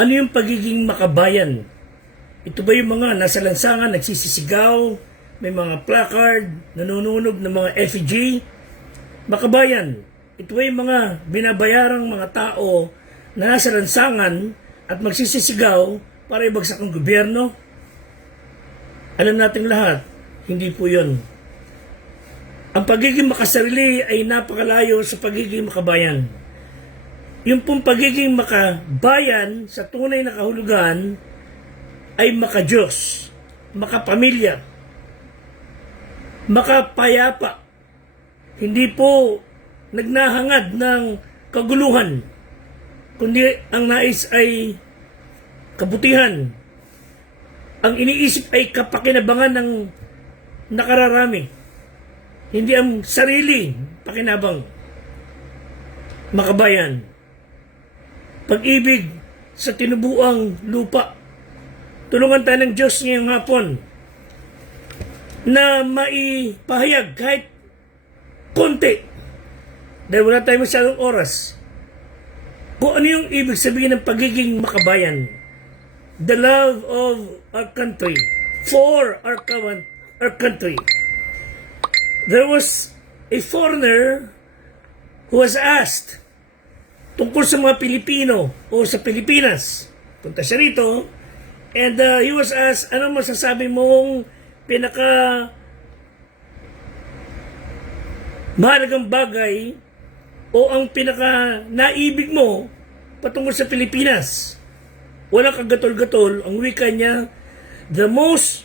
Ano yung pagiging makabayan? Ito ba yung mga nasa lansangan, nagsisisigaw, may mga placard, nanununog ng mga effigy? Makabayan, ito ba yung mga binabayarang mga tao na nasa lansangan at magsisisigaw para ibagsak ang gobyerno? Alam nating lahat, hindi po yun. Ang pagiging makasarili ay napakalayo sa pagiging makabayan. Yung pong pagiging makabayan sa tunay na kahulugan ay makadiyos, makapamilya, makapayapa. Hindi po nagnahangad ng kaguluhan, kundi ang nais ay kabutihan. Ang iniisip ay kapakinabangan ng nakararami, hindi ang sarili pakinabang. Makabayan, pag-ibig sa tinubuang lupa. Tulungan tayo ng Diyos ngayong hapon na maipahayag kahit konti, dahil wala tayong masyadong oras, kung ano yung ibig sabihin ng pagiging makabayan. The love of our country, for our country. There was a foreigner who was asked tungkol sa mga Pilipino o sa Pilipinas. Punta siya rito, and he was asked, ano masasabi mong pinaka mahalagang bagay o ang pinaka naibig mo patungkol sa Pilipinas? Walang kagatol-gatol, ang wika niya, the most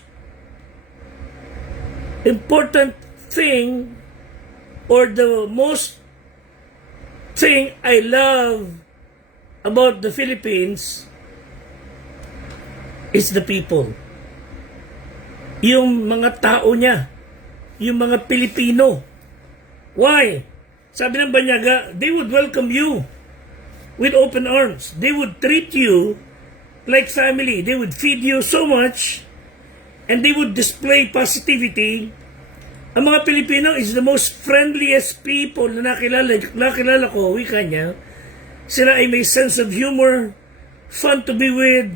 important thing or the most thing I love about the Philippines is the people. Yung mga tao niya, yung mga Pilipino. Why? Sabi ng Banyaga, they would welcome you with open arms. They would treat you like family. They would feed you so much and they would display positivity. Ang mga Pilipino is the most friendliest people na nakilala ko, wika niya. Sila ay may sense of humor, fun to be with,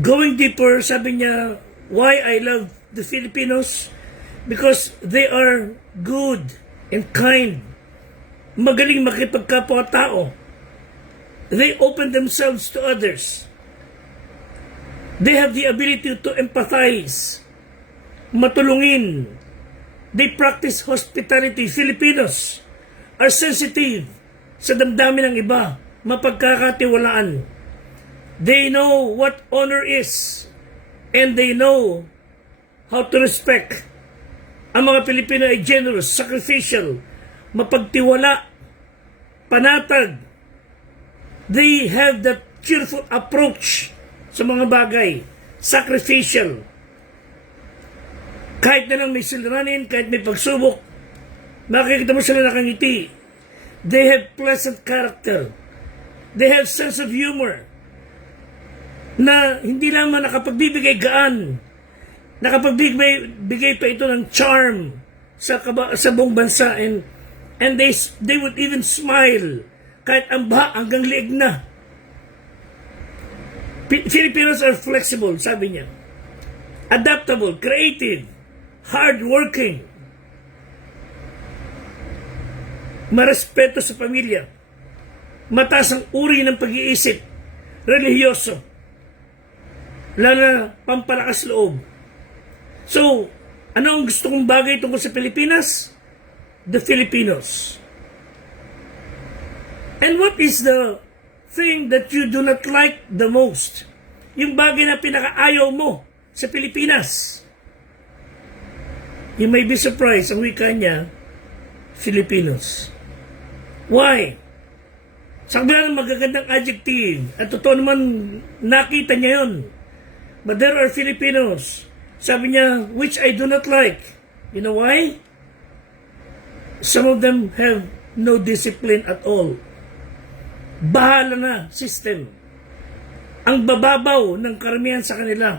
going deeper. Sabi niya, why I love the Filipinos? Because they are good and kind. Magaling makipagkapwa-tao. They open themselves to others. They have the ability to empathize, matulungin. They practice hospitality. Filipinos are sensitive sa damdamin ng iba, mapagkakatiwalaan. They know what honor is and they know how to respect. Ang mga Pilipino ay generous, sacrificial, mapagtiwala, panatag. They have that cheerful approach sa mga bagay, sacrificial. Kahit na lang may suliranin, kahit may pagsubok, makikita mo sila nakangiti. They have pleasant character. They have sense of humor na hindi naman nakapagbibigay gaan, nakapagbigay pa ito ng charm sa buong bansa, and they would even smile kahit ang baha hanggang liig na. Filipinos are flexible, sabi niya, adaptable, creative, hardworking, marespeto sa pamilya, mataas ang uri ng pag-iisip, relihiyoso, lalo na pampalakas loob. So, ano ang gusto kong bagay tungkol sa Pilipinas? The Filipinos. And what is the thing that you do not like the most? Yung bagay na pinakaayaw mo sa Pilipinas. You may be surprised, ang wika niya, Filipinos. Why? Sabi ng magagandang adjective, at totoo naman nakita niya yun. But there are Filipinos, sabi niya, which I do not like. You know why? Some of them have no discipline at all. Bahala na system. Ang bababaw ng karamihan sa kanila.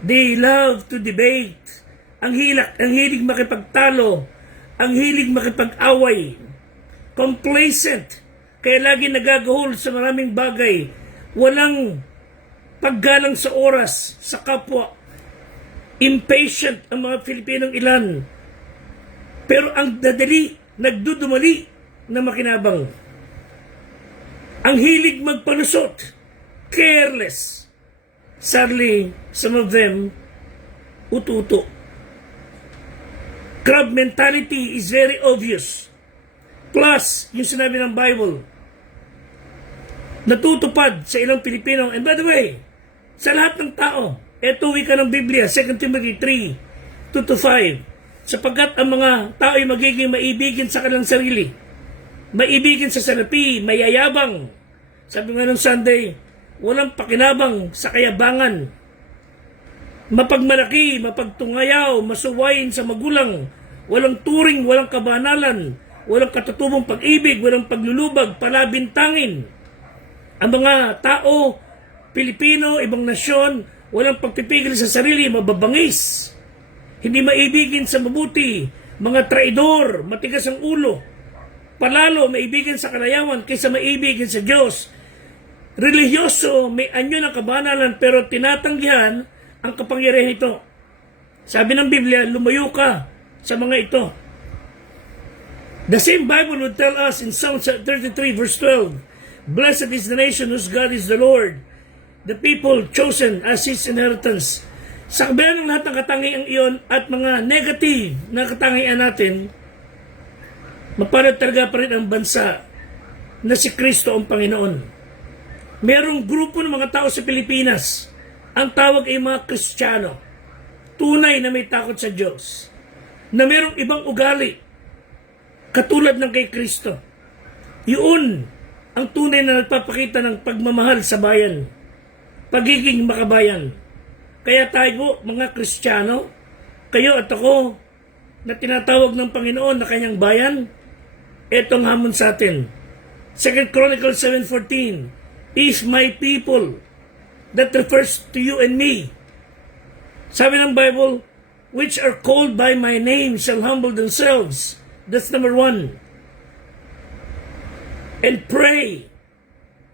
They love to debate. Ang hilig makipagtalo, ang hilig makipag-away. Complacent. Kaya lagi nagagahol sa maraming bagay. walang paggalang sa oras, sa kapwa. Impatient ang mga Pilipinong ilan. Pero ang dadali, nagdudumali na makinabang. Ang hilig magpalusot, careless. Sadly, some of them, ututo. Crab mentality is very obvious. Plus, yung sinabi ng Bible, natutupad sa ilang Pilipino. And by the way, sa lahat ng tao, eto wika ng Biblia, 2 Timothy 3, 2-5, sapagkat ang mga tao ay magiging maibigin sa kanilang sarili, maibigin sa salapi, mayayabang. Sabi nga ng Sunday, walang pakinabang sa kayabangan, mapagmalaki, mapagtungayaw, masuwayin sa magulang, walang turing, walang kabanalan, walang katutubong pag-ibig, walang paglulubag, palabintangin. Ang mga tao, Pilipino, ibang nasyon, walang pagpipigil sa sarili, mababangis, hindi maibigin sa mabuti, mga traidor, matigas ang ulo, palalo maibigin sa kalayawan kaysa maibigin sa Diyos. Religyoso, may anyo ng kabanalan pero tinatanggihan ang kapangyarihan ito. Sabi ng Biblia, lumayo ka sa mga ito. The same Bible would tell us in Psalm 33 verse 12, blessed is the nation whose God is the Lord, the people chosen as His inheritance. Sa kabila ng lahat ng katangian iyon at mga negative na katangian natin, mapanat talaga pa rin ang bansa na si Kristo ang Panginoon. Merong grupo ng mga tao sa Pilipinas, ang tawag ay mga Kristiyano, tunay na may takot sa Diyos, na merong ibang ugali, katulad ng kay Kristo. Yun ang tunay na nagpapakita ng pagmamahal sa bayan, pagiging makabayan. Kaya tayo, mga Kristiyano, kayo at ako, na tinatawag ng Panginoon na kanyang bayan, etong hamon sa atin. 2 Chronicles 7:14, is my people. That refers to you and me. Sabi ng Bible, which are called by my name shall humble themselves. That's number 1. And pray,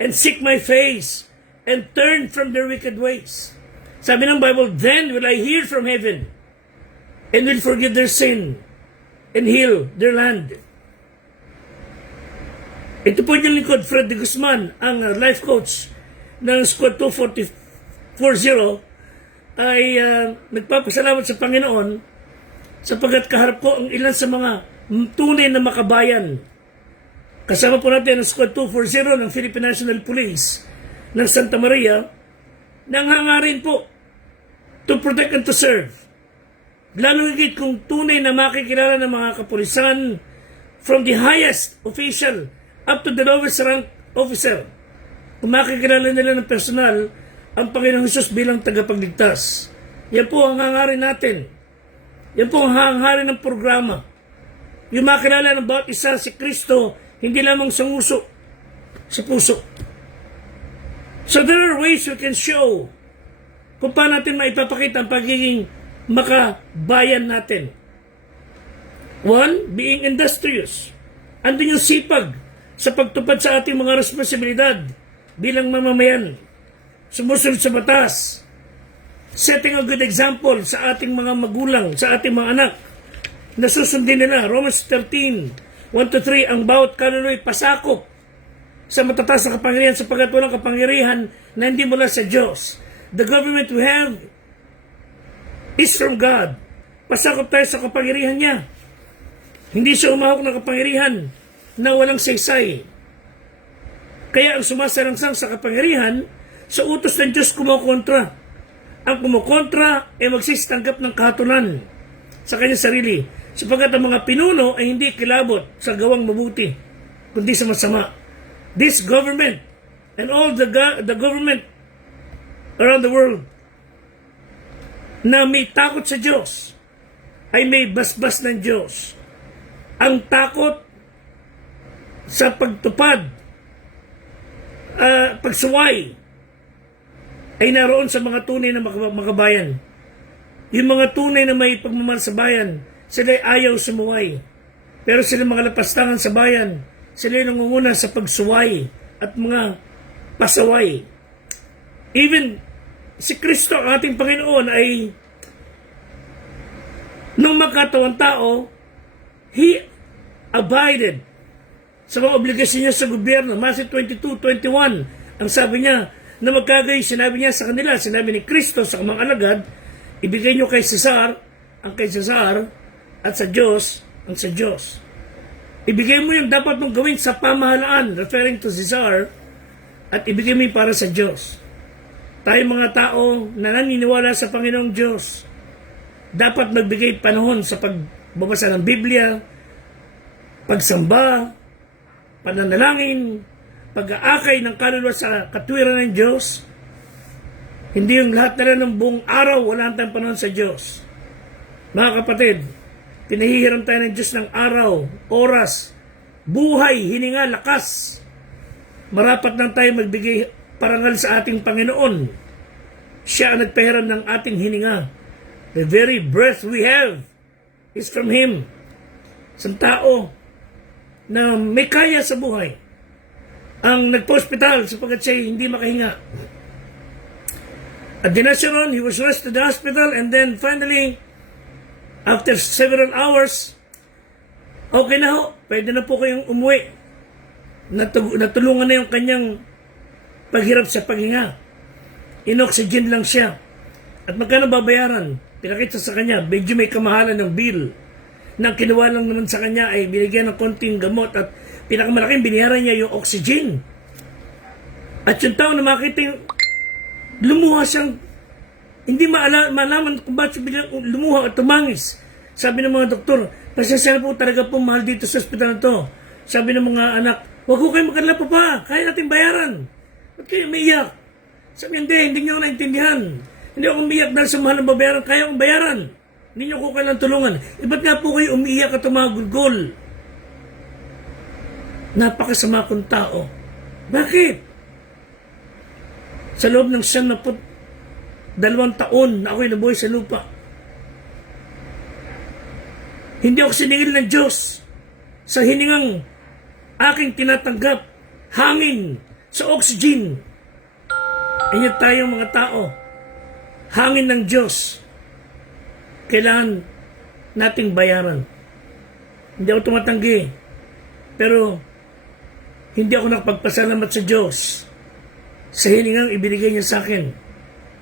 and seek my face, and turn from their wicked ways. Sabi ng Bible, then will I hear from heaven, and will forgive their sin, and heal their land. Ito po yung lingkod, Fred de Guzman, ang life coach ng Squad 240 ay nagpapasalamat sa Panginoon sapagkat kaharap ko ang ilan sa mga tunay na makabayan. Kasama po natin ang Squad 240 ng Philippine National Police ng Santa Maria na hangarin po to protect and to serve. Lalo higit kung tunay na makikilala ng mga kapulisan from the highest official up to the lowest rank officer. Kung makikilala nila ng personal ang Panginoong Hesus bilang tagapagligtas. Yan po ang hangarin natin. Yan po ang hangarin ng programa. Yung makilala ng bawat isa si Kristo, hindi lamang sa nguso, sa puso. So there are ways we can show kung paano natin maipapakita ang pagiging makabayan natin. 1, being industrious. Andun yung sipag sa pagtupad sa ating mga responsibilidad bilang mamamayan. Sumusunod sa batas. Setting a good example sa ating mga magulang, sa ating mga anak. Nasusundin nila. Romans 13, 1-3, ang bawat kanunoy pasakop sa matataas na kapangyarihan sapagkat walang kapangyarihan na hindi mula sa Diyos. The government we have is from God. Pasakop tayo sa kapangyarihan niya. Hindi siya umahok ng kapangyarihan na walang saysay. Kaya ang sumasalangsang sa kapangyarihan, sa utos ng Diyos kumukontra. Ang kumukontra ay magsistanggap ng kahatulan sa kanyang sarili. Sapagkat ang mga pinuno ay hindi kilabot sa gawang mabuti, kundi sa masama. This government and all the government around the world na may takot sa Diyos ay may basbas ng Diyos. Ang takot sa pagtupad, pagsuway, ay naroon sa mga tunay na makabayan. Yung mga tunay na may pagmamahal sa bayan, sila ay ayaw sumuway. Pero sila mga lapastangan sa bayan, sila ay nangunguna sa pagsuway at mga pasaway. Even si Kristo, ang ating Panginoon, ay nung magkatawang tao, He abided sa mga obligasyon niya sa gobyerno. Matthew 22:21, ang sabi niya, na magkagayon, sinabi niya sa kanila, sinabi ni Kristo sa mga alagad, ibigay niyo kay Cesar, ang kay Cesar, at sa Diyos, ang sa Diyos. Ibigay mo yung dapat mong gawin sa pamahalaan, referring to Cesar, at ibigay mo yung para sa Diyos. Tayo mga tao na naniniwala sa Panginoong Diyos, dapat magbigay panahon sa pagbabasa ng Biblia, pagsamba, pananalangin, pag-aakay ng kaluluwa sa katwiran ng Diyos. Hindi yung lahat na ng buong araw, wala tayong panahon sa Diyos. Mga kapatid, pinahihiram tayo ng Diyos ng araw, oras, buhay, hininga, lakas. Marapat lang tayo magbigay parangal sa ating Panginoon. Siya ang nagpahiram ng ating hininga. The very breath we have is from Him. Isang tao na may kaya sa buhay ang nagpa-hospital sapagkat siya hindi makahinga. At dinasyaron, he was rushed to the hospital, and then finally, after several hours, okay na ho, pwede na po kayong umuwi. Natulungan na yung kanyang paghirap sa paghinga. In-oxygen lang siya. At magkano babayaran? Pinakita sa kanya, medyo may kamahalan ng bill. Nang kinuha lang naman sa kanya ay binigyan ng konting gamot at pinakamalaking binayaran niya yung oxygen. At yung tao na makita yung lumuha siyang, hindi malaman kung bakit biglang lumuha at tumangis. Sabi ng mga doktor, pasensya na po, talaga po mahal dito sa ospital na to. Sabi ng mga anak, huwag ko kayo magkanla pa, kaya natin bayaran. Ba't kayo umiiyak? Sabi, hindi nyo naintindihan. Hindi ako umiiyak dahil sa mahal ng babayaran, kaya akong bayaran. Hindi nyo ko kailang tulungan. Ba't nga po kayo umiiyak at tumagulgol? Napakasama kong tao. Bakit? Sa loob ng 2 taon na ako'y nabuhay sa lupa, hindi ako siningil ng Diyos sa hiningang aking tinatanggap, hangin, sa oxygen. Kanya tayong mga tao, hangin ng Diyos, kailangan nating bayaran. Hindi ako tumatanggi, pero hindi ako nakapagpasalamat sa Diyos sa hiningang ibinigay niya sa akin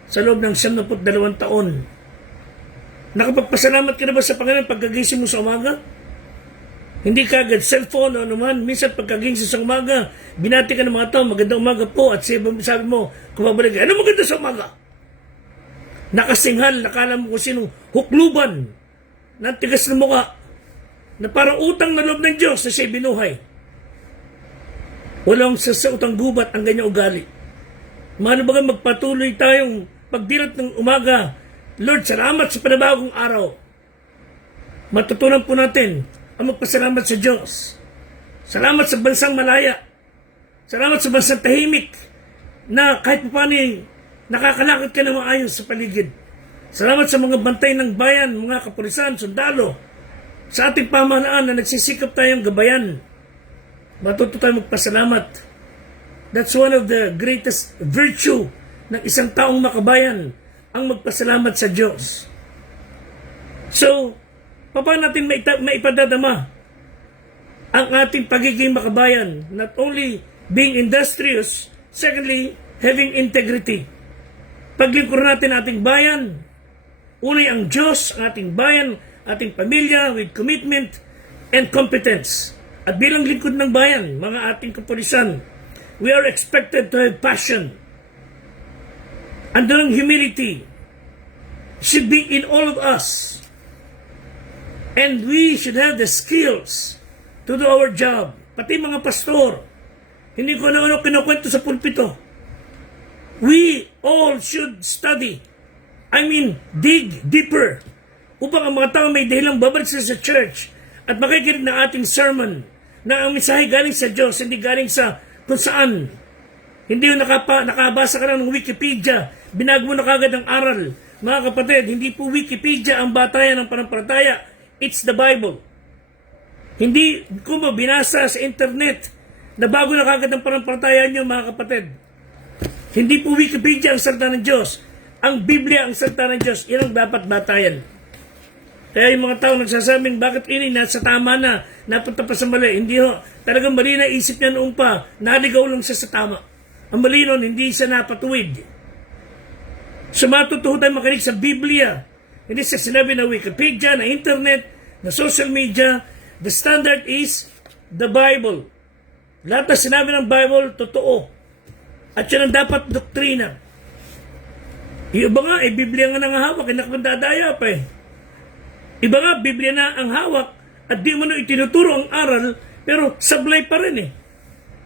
sa loob ng 72 taon. Nakapagpasalamat ka na ba sa Panginoon pagkagising mo sa umaga? Hindi ka agad cellphone o anuman. Minsan pagkagising sa umaga, binati ka ng mga tao, magandang umaga po, at sabi mo, kumabalik ka, ano maganda sa umaga? Nakasinghal, nakala mo kung sinong hukluban ng tigas ng mukha na parang utang na loob ng Diyos na siya'y binuhay. Walang sa utang gubat ang ganyan ugali. Mano ba magpatuloy tayong pagdilat ng umaga, Lord, salamat sa panabagong araw. Matutunan po natin ang magpasalamat sa Diyos. Salamat sa bansang malaya. Salamat sa bansang tahimik na kahit pa paano nakakalakad ka na maayos sa paligid. Salamat sa mga bantay ng bayan, mga kapulisan, sundalo, sa ating pamahalaan na nagsisikap tayong gabayan. Matuto tayong magpasalamat. That's one of the greatest virtue ng isang taong makabayan, ang magpasalamat sa Diyos. So, paano natin maipadadama ang ating pagiging makabayan? Not only being industrious, secondly, having integrity. Paglingkuran natin ating bayan, unay ang Diyos, ang ating bayan, ating pamilya with commitment and competence. At bilang lingkod ng bayan, mga ating kapulisan, we are expected to have passion. And ang humility should be in all of us. And we should have the skills to do our job. Pati mga pastor, hindi ko na kinukwento sa pulpito. We all should study. Dig deeper. Upang ang mga tao may dahilang babalik sa church at makikinig ng ating sermon na ang mensahe galing sa Diyos, hindi galing sa kung saan. Hindi yung nakabasa ka na ng Wikipedia, binag mo na kagad ang aral. Mga kapatid, hindi po Wikipedia ang batayan ng panampalataya. It's the Bible. Hindi ko binasa sa internet na bago na kagad ang panampalataya nyo, mga kapatid. Hindi po Wikipedia ang salita ng Diyos. Ang Biblia ang salita ng Diyos. Yan ang dapat batayan. Kaya yung mga tao nagsasabing, bakit ini nasa tama na, napunta pa sa mali. Hindi ho. Talagang mali na isip niya noong pa. Naligaw lang siya sa tama. Ang mali nun, hindi siya napatuwid. So matutuho tayo makinig sa Biblia. Hindi sa sinabi na Wikipedia, na internet, na social media. The standard is the Bible. Lahat na sinabi ng Bible, totoo. At yan ang dapat doktrina. Yung iba nga, Biblia nga nangahawak, nakapandadaya pa eh. Iba nga, Biblia na ang hawak at di mo na itinuturo ang aral, pero sablay pa rin eh.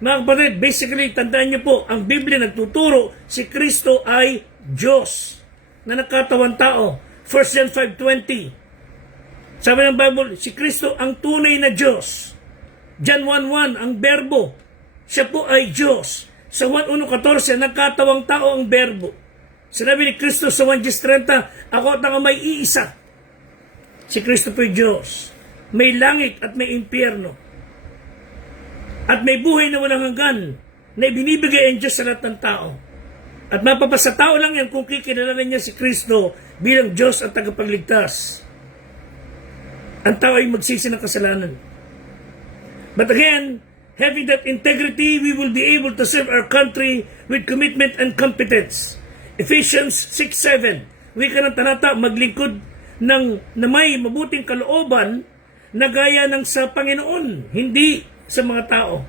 Mga kapatid, basically, tandaan niyo po, ang Biblia nagtuturo, si Kristo ay Diyos na nagkatawang tao. 1 John 5:20. Sabi ng Bible, si Kristo ang tunay na Diyos. John 1:1, ang berbo, siya po ay Diyos. Sa 1:1:14, nagkatawang tao ang berbo. Sinabi ni Kristo sa 1:30, ako at ang may iisa. Si Kristo po'y Diyos. May langit at may impyerno. At may buhay na walang hanggan na ibinibigay ang Diyos sa lahat ng tao. At mapapasa tao lang yan kung kikilalanin niya si Kristo bilang Diyos at tagapagligtas. Ang tao ay magsisi ng kasalanan. But again, having that integrity, we will be able to serve our country with commitment and competence. Ephesians 6:7. Wika ng talata, maglingkod na may mabuting kalooban na gaya ng sa Panginoon, hindi sa mga tao.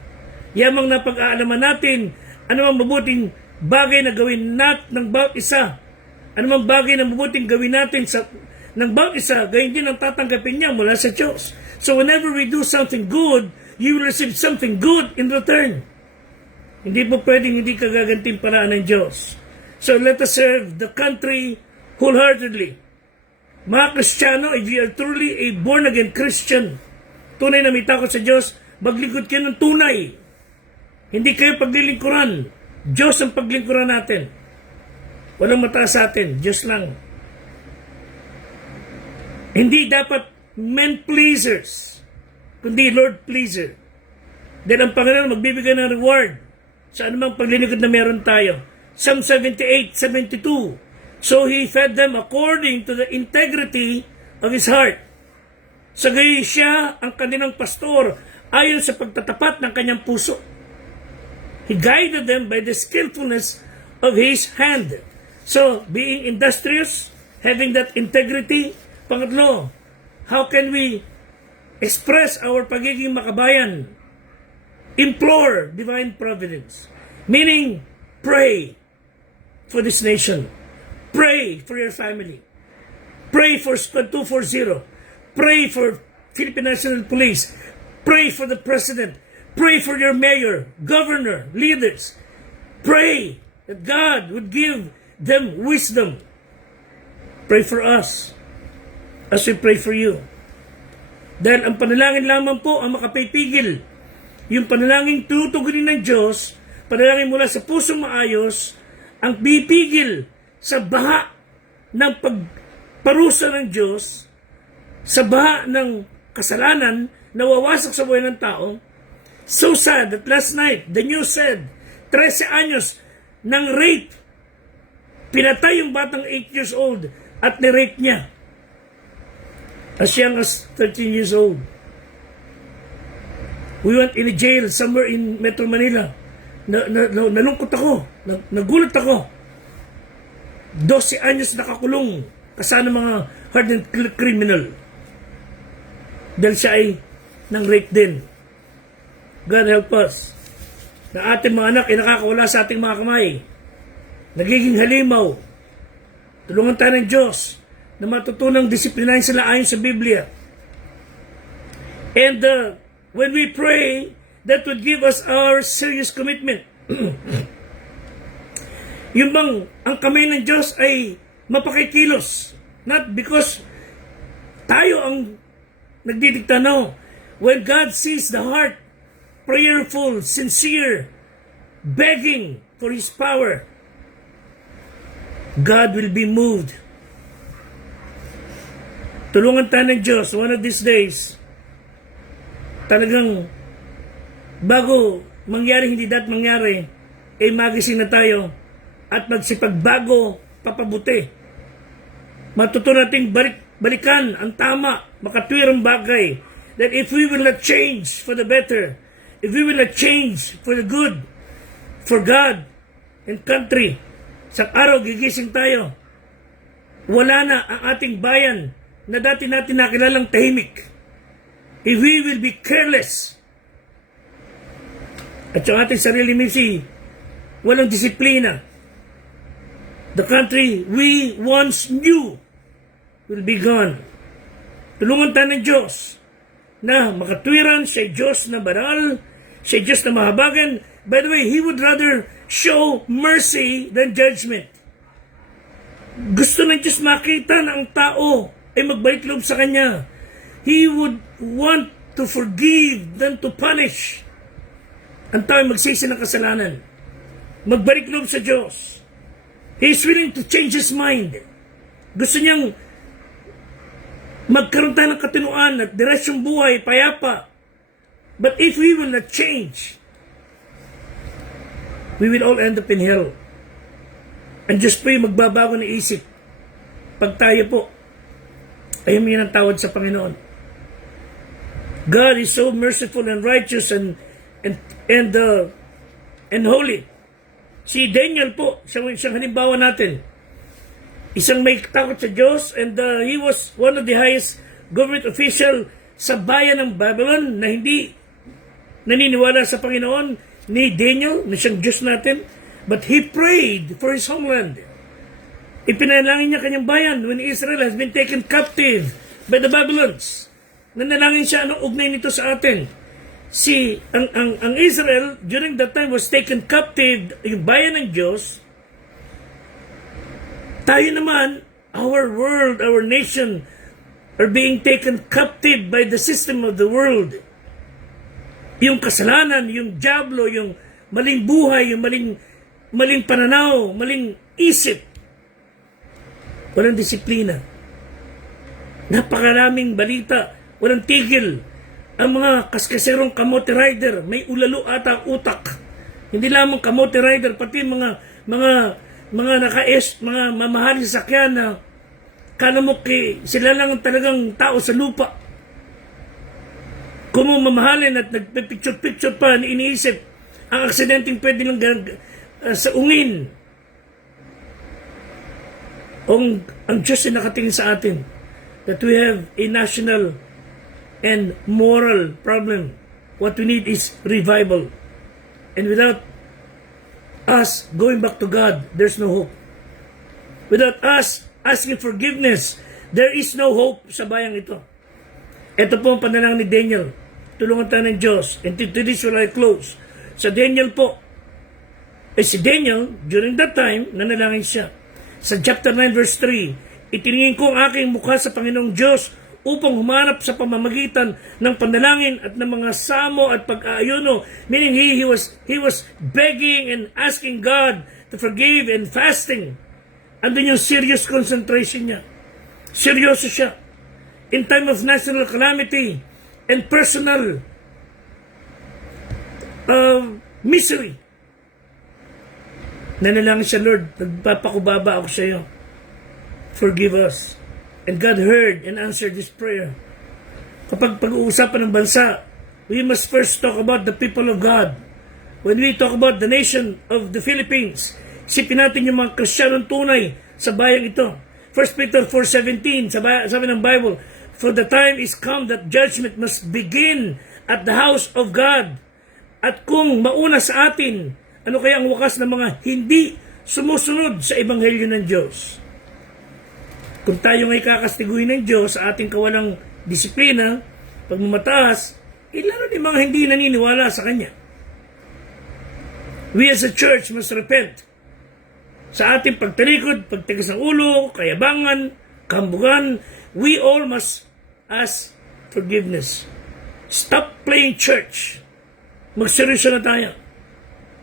Yamang napag-aalaman natin anumang mabuting bagay na gawin ng bawat isa. Anumang bagay na mabuting gawin natin ng bawat isa, gayon din ang tatanggapin niya mula sa Diyos. So whenever we do something good, you will receive something good in return. Hindi po pwedeng hindi ka gagantimpalaan ng Diyos. So let us serve the country wholeheartedly. Mga Kristiyano, if you are truly a born-again Christian, tunay na may takot sa Diyos, maglingkod kayo ng tunay. Hindi kayo paglilingkuran. Diyos ang paglingkuran natin. Walang mataas sa atin. Diyos lang. Hindi dapat men pleasers, kundi Lord pleaser. Then ang Panginoon magbibigay ng reward sa anumang paglilingkod na meron tayo. Psalm 78:72. So he fed them according to the integrity of his heart. Sa gayon siya ang kanilang pastor ayon sa pagtatapat ng kanyang puso. He guided them by the skillfulness of his hand. So, being industrious, having that integrity. Pangatlo, how can we express our pagiging makabayan? Implore divine providence. Meaning, pray for this nation. Pray for your family. Pray for Squad 240. Pray for Philippine National Police. Pray for the President. Pray for your mayor, governor, leaders. Pray that God would give them wisdom. Pray for us as we pray for you. Dahil ang panalangin lamang po ang makapipigil. Yung panalangin tutugunin ng Diyos, panalangin mula sa pusong maayos, ang pipigil sa baha ng pagparusa ng Diyos, sa baha ng kasalanan na wawasak sa buhay ng tao. So sad that last night, the news said, 13 anyos ng rape. Pinatay yung batang 8 years old at ni-rape niya. As young as 13 years old. We went in a jail somewhere in Metro Manila. Nalungkot ako. Nagulat ako. 12 anyos nakakulong kasama mga hardened criminal. Dahil siya ay nang rape din. God help us. Na ating mga anak ay nakakawala sa ating mga kamay. Nagiging halimaw. Tulungan tayo ng Diyos na matutunang disiplinahin sila ayon sa Biblia. And when we pray, that would give us our serious commitment. Yung bang ang kamay ng Diyos ay mapakikilos. Not because tayo ang nagdidikta, no. When God sees the heart, prayerful, sincere, begging for His power, God will be moved. Tulungan tayo ng Diyos one of these days. Talagang bago mangyari, hindi dapat mangyari, magising na tayo at magsipagbago papabuti. Matutunan nating balikan ang tama, makatwirang bagay. That if we will not change for the better, if we will not change for the good, for God and country, sa araw gigising tayo, wala na ang ating bayan na dati natin nakilalang tahimik. If we will be careless, at yung ating sarili misi, walang disiplina, the country we once knew will be gone. Tulungan tayo ng Diyos na makatwiran, siya Diyos na banal, siya Diyos na mahabagan. By the way, He would rather show mercy than judgment. Gusto ng Diyos makita na ang tao ay magbalik loob sa Kanya. He would want to forgive than to punish. Ang tao ay magsisi ng kasalanan. Magbalik loob sa Diyos. He is willing to change his mind. Gusto niyang magkaroon tayo ng katinuan at diretsyong buhay, payapa. But if we will not change, we will all end up in hell. Ang Diyos po yung magbabago ng isip. Pag tayo po ay humingi ng tawad sa Panginoon. God is so merciful and righteous and holy. Si Daniel po, siyang halimbawa natin. Isang may takot sa Diyos, and he was one of the highest government official sa bayan ng Babylon na hindi naniniwala sa Panginoon ni Daniel, na siyang Diyos natin. But he prayed for his homeland. Ipinalangin niya kanyang bayan when Israel has been taken captive by the Babylons. Nanalangin siya, anong ugnay nito sa atin? Ang Israel during that time was taken captive, yung bayan ng Diyos. Tayo naman, our world, our nation are being taken captive by the system of the world. Yung kasalanan, yung diablo, yung maling buhay, yung maling pananaw, maling isip. Walang disiplina. Napakaraming balita, walang tigil. Ang mga kaskaserong kamote rider, may ulalo ata ang utak. Hindi lamang kamote rider, pati mga mga mamahaling sakyan na kala mo sila lang ang talagang tao sa lupa. Kung mamahalin at nagpipicture-picture pa, iniisip, ang aksidenteng pwede lang sa ungin. Ang Diyos ay nakatingin sa atin that we have a national and moral problem. What we need is revival. And without us going back to God, there's no hope. Without us asking forgiveness, there is no hope sa bayang ito. Ito po ang panalangin ni Daniel. Tulungan tayo ng Diyos. And to this will I close. Sa Daniel po, si Daniel, during that time, nanalangin siya. Sa chapter 9 verse 3, itiningin ko ang aking mukha sa Panginoong Diyos upang humanap sa pamamagitan ng panalangin at ng mga samo at pag-aayuno. Meaning he was begging and asking God to forgive and fasting. Andun yung serious concentration niya. Seryoso siya. In time of national calamity and personal misery. Nanalangin siya, Lord, nagpapakubaba ako sa iyo. Forgive us. And God heard and answered this prayer. Kapag pag-uusapan ng bansa, we must first talk about the people of God. When we talk about the nation of the Philippines, isipin natin yung mga Kristiyanong tunay sa bayang ito. 1 Peter 4:17, sabi ng Bible, for the time is come that judgment must begin at the house of God. At kung mauna sa atin, ano kaya ang wakas ng mga hindi sumusunod sa ebanghelyo ng Diyos? Kung tayo ngay kakastiguhin ng Diyos sa ating kawalang disiplina, pagmamataas, lalo din mga hindi naniniwala sa Kanya. We as a church must repent sa ating pagtalikod, pagtigas ng ulo, kayabangan, kambugan. We all must ask forgiveness. Stop playing church. Magseryoso na tayo.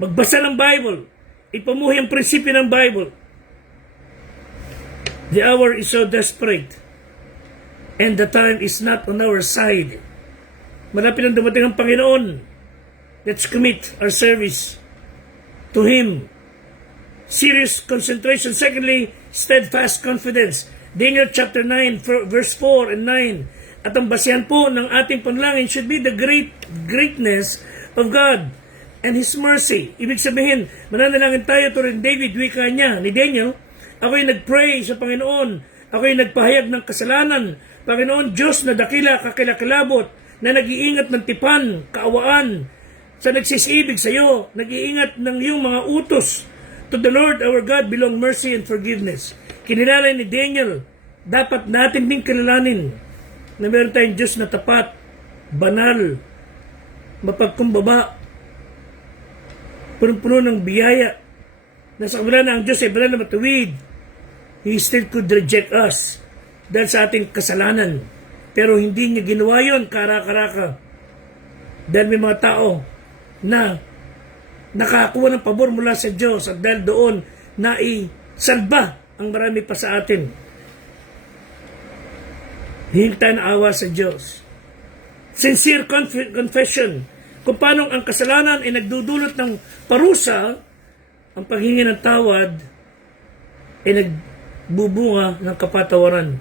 Magbasa ng Bible. Ipamuhi ang prinsipyo ng Bible. The hour is so desperate. And the time is not on our side. Malapit ang dumating ang Panginoon. Let's commit our service to Him serious concentration. Secondly, steadfast confidence. Daniel chapter 9, verse 4 and 9. At ang basihan po ng ating panalangin should be the greatness of God and His mercy. Ibig sabihin, mananalangin tayo to rin David, wika niya ni Daniel, ako'y nagpray sa Panginoon, ako'y nagpahayag ng kasalanan, Panginoon Diyos na dakila, kakilakilabot, na nag-iingat ng tipan, kaawaan, sa nagsisibig sa iyo, nag-iingat ng iyong mga utos. To the Lord our God belong mercy and forgiveness. Kinilala ni Daniel, dapat natin din kilalanin na meron tayong Diyos na tapat, banal, mapagkumbaba, punong-puno ng biyaya, na sa kabila na ang Diyos ay banal na matuwid, He still could reject us dahil sa ating kasalanan. Pero hindi niya ginawa yun, karaka-raka. Dahil may mga tao na nakakuha ng pabor mula sa Diyos at dahil doon na isalba ang marami pa sa atin. Hintay na awa sa Diyos. Sincere confession. Kung paano ang kasalanan ay nagdudulot ng parusa, ang paghingi ng tawad ay nagbubunga ng kapatawaran.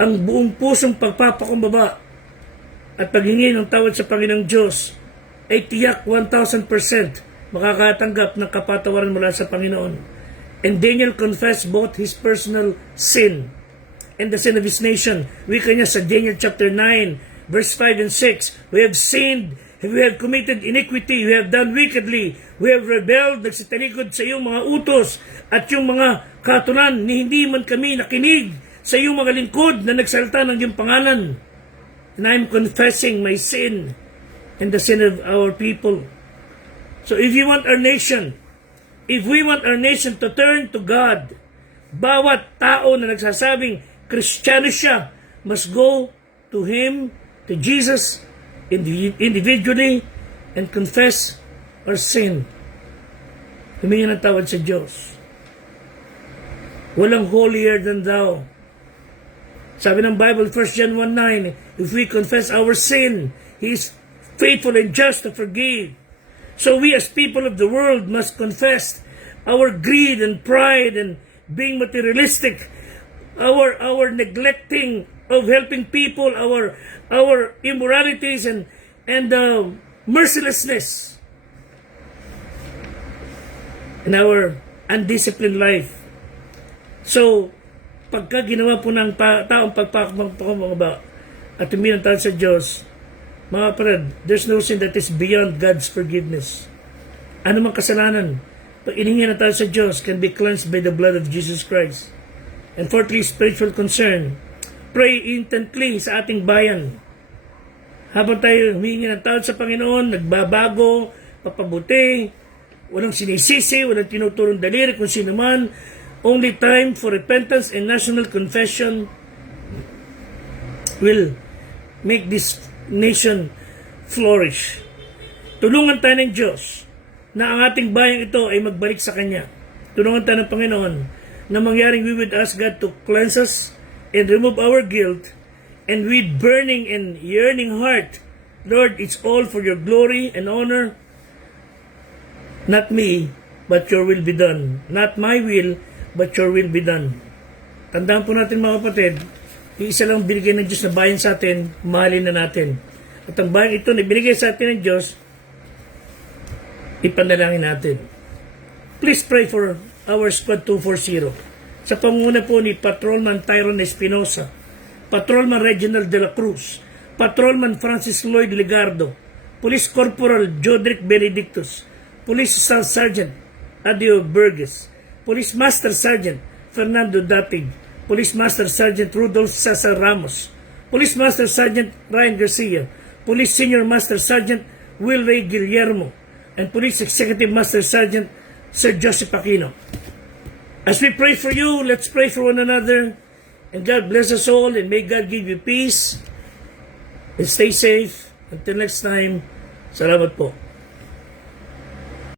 Ang buong pusong pagpapakumbaba at paghingi ng tawad sa Panginoong Diyos ay tiyak 1,000% makakatanggap ng kapatawaran mula sa Panginoon. And Daniel confessed both his personal sin and the sin of his nation. Wika niya sa Daniel chapter 9, verse 5 and 6, we have sinned, we have committed iniquity, we have done wickedly, we have rebelled, nagsitalikod sa iyong mga utos at yung mga katulan, ni hindi man kami nakinig sa iyong mga lingkod na nagsalita ng iyong pangalan. And I'm confessing my sin and the sin of our people. So if you want our nation, if we want our nation to turn to God, bawat tao na nagsasabing Kristiyano siya must go to Him, to Jesus, individually, and confess our sin. Humingi ng tawad sa Diyos. Walang holier than thou. Sabi ng Bible, 1 John 1:9, if we confess our sin, He is faithful and just to forgive. So we as people of the world must confess our greed and pride and being materialistic, our neglecting of helping people, our immoralities and mercilessness, and our undisciplined life. So, pagka ginawa po ng taong pagpapakumbaba at humingi ng tawad sa Diyos, mga kapatid, there's no sin that is beyond God's forgiveness. Ano mang kasalanan, pag iningi ng tawad sa Diyos, can be cleansed by the blood of Jesus Christ. And fourthly, spiritual concern. Pray intently sa ating bayan. Habang tayo humingi ng tawad sa Panginoon, nagbabago, papabuti, walang sinisisi, walang tinuturong daliri kung sino man, only time for repentance and national confession will make this nation flourish. Tulungan tayo ng Diyos na ang ating bayang ito ay magbalik sa Kanya. Tulungan tayo ng Panginoon na mangyaring we would ask God to cleanse us and remove our guilt, and with burning and yearning heart, Lord, it's all for your glory and honor. Not me, but your will be done. Not my will, but your will be done. Tandaan po natin mga kapatid, isa lang binigay ng Diyos na bayan sa atin, mahalin na natin. At ang bayan ito na binigay sa atin ng Diyos, ipanalangin natin. Please pray for our Squad 240. Sa panguna po ni Patrolman Tyrone Espinosa, Patrolman Reginald de la Cruz, Patrolman Francis Lloyd Ligardo, Police Corporal Jodrick Benedictus, Police Staff Sergeant Adio Burgess, Police Master Sergeant Fernando Datig, Police Master Sergeant Rudolph Cesar Ramos, Police Master Sergeant Ryan Garcia, Police Senior Master Sergeant Will Ray Guillermo, and Police Executive Master Sergeant Sir Joseph Aquino. As we pray for you, let's pray for one another, and God bless us all, and may God give you peace, and stay safe. Until next time, salamat po.